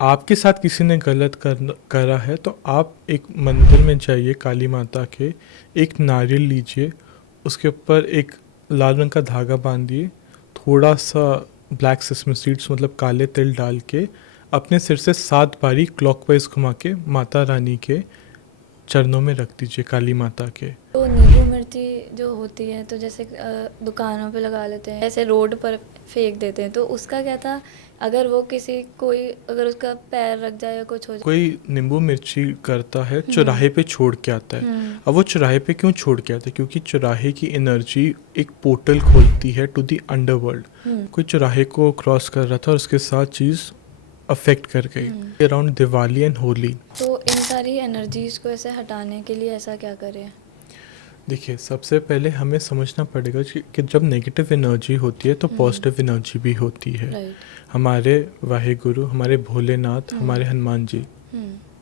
आपके साथ किसी ने गलत करा है तो आप एक मंदिर में जाइए काली माता के, एक नारियल लीजिए, उसके ऊपर एक लाल रंग का धागा बांधिए, थोड़ा सा ब्लैक सेसमी सीड्स मतलब काले तिल डाल के अपने सिर से 7 बारी क्लॉकवाइज घुमा के माता रानी के चरणों में रख दीजिए, काली माता के। तो नींबू मिर्ची जो होती है तो जैसे दुकानों पे लगा लेते हैं, ऐसे रोड पर फेंक देते हैं, तो उसका क्या था? अगर वो किसी कोई अगर उसका पैर रख जाए या कुछ हो जाए। कोई नींबू मिर्ची करता है हम्म। चौराहे पे छोड़ के आता है। अब वो चौराहे पे क्यों छोड़ के आता है? क्योंकि चौराहे की एनर्जी एक पोर्टल खोलती है टू दी अंडरवर्ल्ड। कोई चौराहे को क्रॉस कर रहा था और उसके साथ चीज़ अफेक्ट कर गई अराउंड दिवाली एंड होली। तो इन सारी एनर्जीज को ऐसे हटाने के लिए ऐसा क्या करें? देखिए, सबसे पहले हमें समझना पड़ेगा कि जब नेगेटिव एनर्जी होती है तो पॉजिटिव एनर्जी भी होती है। राइट। हमारे वाहेगुरु, हमारे भोलेनाथ, हमारे हनुमान जी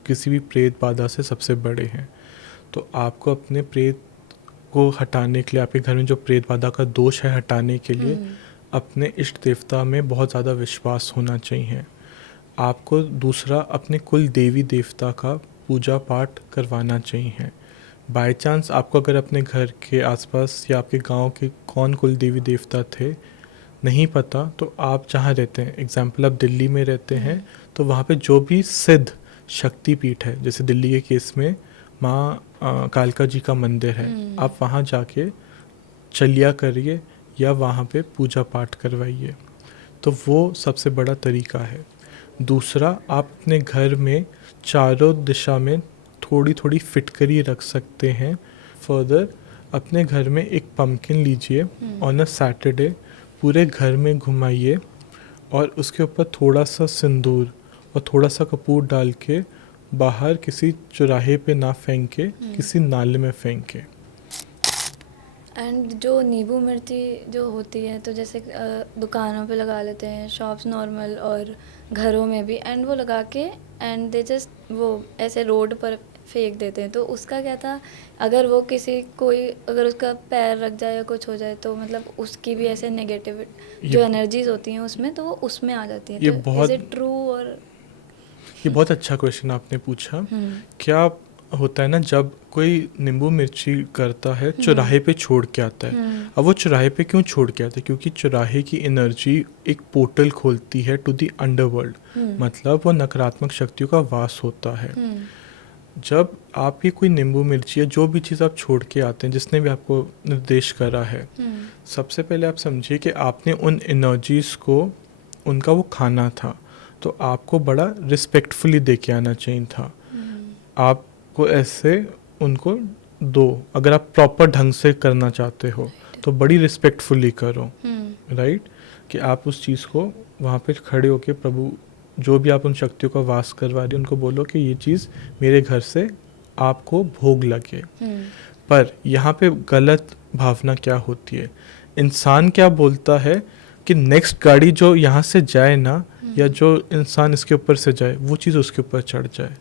किसी भी प्रेत बाधा से सबसे बड़े हैं। तो आपको अपने प्रेत को हटाने के लिए, आपके घर में जो प्रेत बाधा का दोष है हटाने के लिए अपने इष्ट देवता में बहुत ज़्यादा विश्वास होना चाहिए। आपको दूसरा अपने कुल देवी देवता का पूजा पाठ करवाना चाहिए। बाय चांस आपको अगर अपने घर के आसपास या आपके गांव के कौन कुल देवी देवता थे नहीं पता, तो आप जहाँ रहते हैं, एग्जाम्पल आप दिल्ली में रहते हैं, तो वहाँ पे जो भी सिद्ध शक्तिपीठ है, जैसे दिल्ली के केस में माँ कालका जी का मंदिर है, आप वहाँ जाके चलिया करिए या वहाँ पे पूजा पाठ करवाइए। तो वो सबसे बड़ा तरीका है। दूसरा, आप अपने घर में चारों दिशा में थोड़ी थोड़ी फिटकरी रख सकते हैं। फर्दर, अपने घर में एक पम्पकिन लीजिए, ऑन अ सैटरडे पूरे घर में घुमाइए और उसके ऊपर थोड़ा सा सिंदूर और थोड़ा सा कपूर डाल के बाहर किसी चौराहे पे ना फेंके, किसी नाले में फेंके। एंड जो नींबू मिर्ची जो होती है तो जैसे दुकानों पे लगा लेते हैं, शॉप्स नॉर्मल, और घरों में भी, एंड वो लगा के एंड दे जस्ट वो ऐसे रोड पर फेंक देते हैं, तो उसका क्या था? अगर वो किसी कोई अगर उसका पैर रख जाए या कुछ हो जाए तो मतलब उसकी भी ऐसे नेगेटिव जो एनर्जीज होती हैं उसमें, तो वो उसमें आ जाती हैं। तो इज इट ट्रू? और ये बहुत अच्छा क्वेश्चन आपने पूछा। क्या होता है ना, जब कोई नींबू मिर्ची करता है चौराहे पे छोड़ के आता है। अब वो चौराहे पे क्यों छोड़ के आता है? क्योंकि चौराहे की एनर्जी एक पोर्टल खोलती है टू दी अंडरवर्ल्ड, मतलब वो नकारात्मक शक्तियों का वास होता है। जब आप ये कोई नींबू मिर्ची या जो भी चीज़ आप छोड़ के आते हैं, जिसने भी आपको निर्देश करा है, सबसे पहले आप समझिए कि आपने उन एनर्जीज़ को, उनका वो खाना था, तो आपको बड़ा रिस्पेक्टफुली दे के आना चाहिए था। आपको ऐसे उनको दो। अगर आप प्रॉपर ढंग से करना चाहते हो तो बड़ी रिस्पेक्टफुली करो, राइट? कि आप उस चीज़ को वहाँ पे खड़े होके, प्रभु जो भी आप उन शक्तियों का वास करवा रहे हैं उनको बोलो कि ये चीज़ मेरे घर से आपको भोग लगे। पर यहाँ पे गलत भावना क्या होती है, इंसान क्या बोलता है कि नेक्स्ट गाड़ी जो यहाँ से जाए ना, या जो इंसान इसके ऊपर से जाए, वो चीज़ उसके ऊपर चढ़ जाए।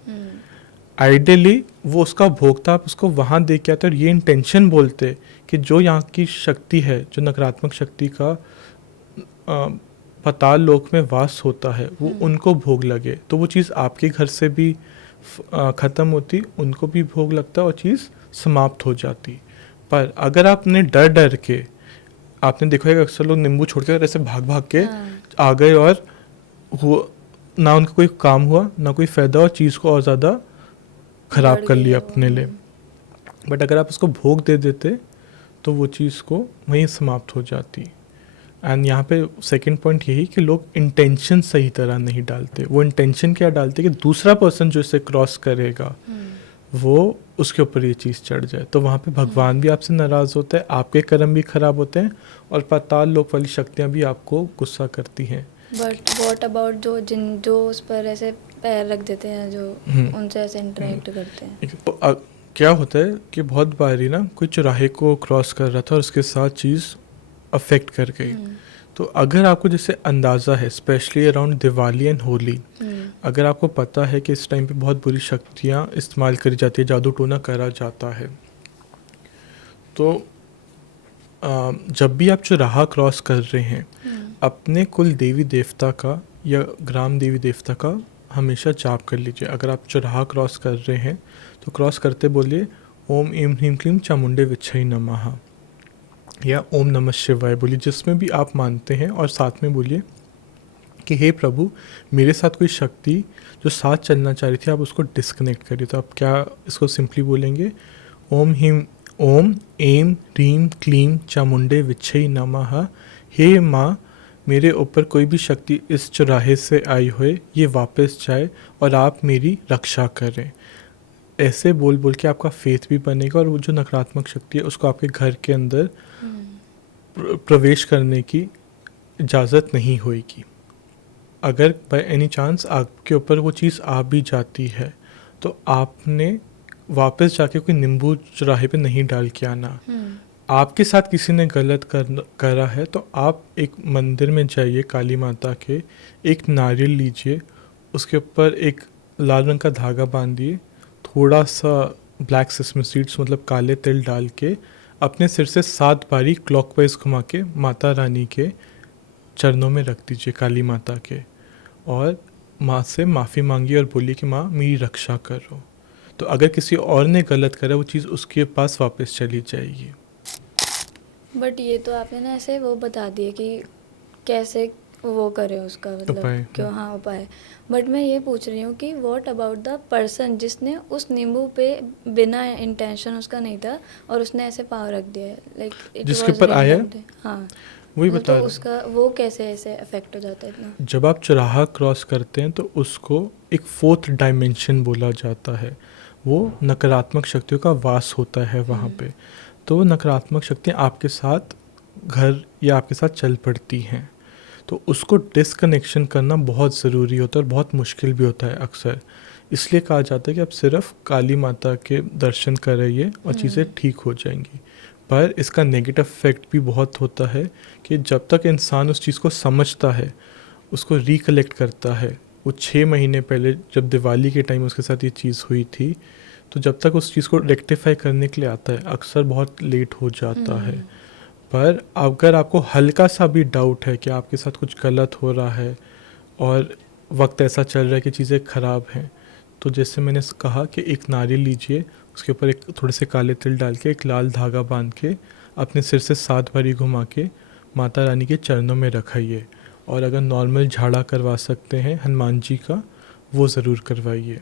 आइडियली वो उसका भोग था, आप उसको वहाँ दे के आते और ये इंटेंशन बोलते कि जो यहाँ की शक्ति है, जो नकारात्मक शक्ति का पाताल लोक में वास होता है, वो उनको भोग लगे, तो वो चीज़ आपके घर से भी ख़त्म होती, उनको भी भोग लगता और चीज़ समाप्त हो जाती। पर अगर आपने डर डर के, आपने देखा है अक्सर लोग नींबू छोड़ के ऐसे भाग भाग के आ गए और ना उनका कोई काम हुआ ना कोई फ़ायदा, और चीज़ को और ज़्यादा ख़राब कर लिया अपने लिए। बट अगर आप उसको भोग दे देते तो वो चीज़ को वहीं समाप्त हो जाती। एंड यहाँ पे सेकंड पॉइंट यही कि लोग इंटेंशन सही तरह नहीं डालते। वो इंटेंशन क्या डालते कि दूसरा पर्सन जो इसे क्रॉस करेगा वो उसके ऊपर ये चीज़ चढ़ जाए, तो वहाँ पे भगवान भी आपसे नाराज़ होता है, आपके कर्म भी खराब होते हैं और पाताल लोक वाली शक्तियाँ भी आपको गुस्सा करती हैं। बट व्हाट अबाउट जो उस पर ऐसे पैर रख देते हैं, जो उनसे ऐसे इंटरेक्ट करते हैं? तो क्या होता है कि बहुत बारी ना कोई चौराहे को क्रॉस कर रहा था और उसके साथ चीज़ अफेक्ट कर गई। तो अगर आपको जैसे अंदाज़ा है, specially around Diwali and Holi, अगर आपको पता है कि इस टाइम पे बहुत बुरी शक्तियाँ इस्तेमाल करी जाती है, जादू टोना करा जाता है, तो जब भी आप चौराहा क्रॉस कर रहे हैं, अपने कुल देवी देवता का या ग्राम देवी देवता का हमेशा जाप कर लीजिए। अगर आप चौराहा क्रॉस कर रहे हैं तो क्रॉस करते बोलिए ओम ह्रीं ह्रीं क्लीं चामुंडे विच्छई नमः या ओम नमः शिवाय बोलिए, जिसमें भी आप मानते हैं, और साथ में बोलिए कि हे प्रभु, मेरे साथ कोई शक्ति जो साथ चलना चाह रही थी, आप उसको डिस्कनेक्ट करिए। तो आप क्या इसको सिंपली बोलेंगे, ओम एम ह्रीं क्लीं चामुंडे विच्छई नमः। हे माँ, मेरे ऊपर कोई भी शक्ति इस चौराहे से आई हुए ये वापस जाए और आप मेरी रक्षा करें। ऐसे बोल बोल के आपका फेथ भी बनेगा और वो जो नकारात्मक शक्ति है उसको आपके घर के अंदर प्रवेश करने की इजाज़त नहीं होगी। अगर बाय एनी चांस आपके ऊपर वो चीज़ आ भी जाती है तो आपने वापस जाके कोई नींबू चौराहे पे नहीं डाल के आना। आपके साथ किसी ने गलत करा है तो आप एक मंदिर में जाइए काली माता के, एक नारियल लीजिए, उसके ऊपर एक लाल रंग का धागा बांधिए, थोड़ा सा ब्लैक सेसमी सीड्स मतलब काले तिल डाल के अपने सिर से 7 बारी क्लॉकवाइज घुमा के माता रानी के चरणों में रख दीजिए, काली माता के, और माँ से माफ़ी मांगिए और बोलिए कि माँ मेरी रक्षा करो। तो अगर किसी और ने गलत करा वो चीज़ उसके पास वापस चली जाएगी। बट ये तो आपने ना ऐसे वो बता दिए कि कैसे वो करे उसका मतलब उपाय। क्यों, हाँ उपाय। बट मैं ये पूछ रही हूँ कि व्हाट अबाउट द पर्सन जिसने उस नींबू पे बिना इंटेंशन उसका नहीं था और उसने ऐसे पाव रख दिया है, लाइक इट जिसके वाज ऊपर आया? रैंडम। हाँ, वही तो बता रहा हूँ। उसका वो कैसे ऐसे अफेक्ट हो जाता है इतना? जब आप चौराहा क्रॉस करते हैं तो उसको एक 4th डायमेंशन बोला जाता है। वो नकारात्मक शक्तियों का वास होता है वहाँ पे। तो नकारात्मक शक्तियाँ आपके साथ घर या आपके साथ चल पड़ती हैं, तो उसको डिसकनेक्शन करना बहुत ज़रूरी होता है और बहुत मुश्किल भी होता है अक्सर। इसलिए कहा जाता है कि आप सिर्फ काली माता के दर्शन करिए और चीज़ें ठीक हो जाएंगी। पर इसका नेगेटिव इफेक्ट भी बहुत होता है कि जब तक इंसान उस चीज़ को समझता है, उसको रिकलेक्ट करता है, वो 6 महीने पहले जब दिवाली के टाइम उसके साथ ये चीज़ हुई थी, तो जब तक उस चीज़ को रेक्टिफाई करने के लिए आता है अक्सर बहुत लेट हो जाता है। पर अगर आपको हल्का सा भी डाउट है कि आपके साथ कुछ गलत हो रहा है और वक्त ऐसा चल रहा है कि चीज़ें ख़राब हैं, तो जैसे मैंने कहा कि एक नारियल लीजिए, उसके ऊपर एक थोड़े से काले तिल डाल के एक लाल धागा बांध के अपने सिर से 7 बारी घुमा के माता रानी के चरणों में रखाइए। और अगर नॉर्मल झाड़ा करवा सकते हैं हनुमान जी का, वो ज़रूर करवाइए।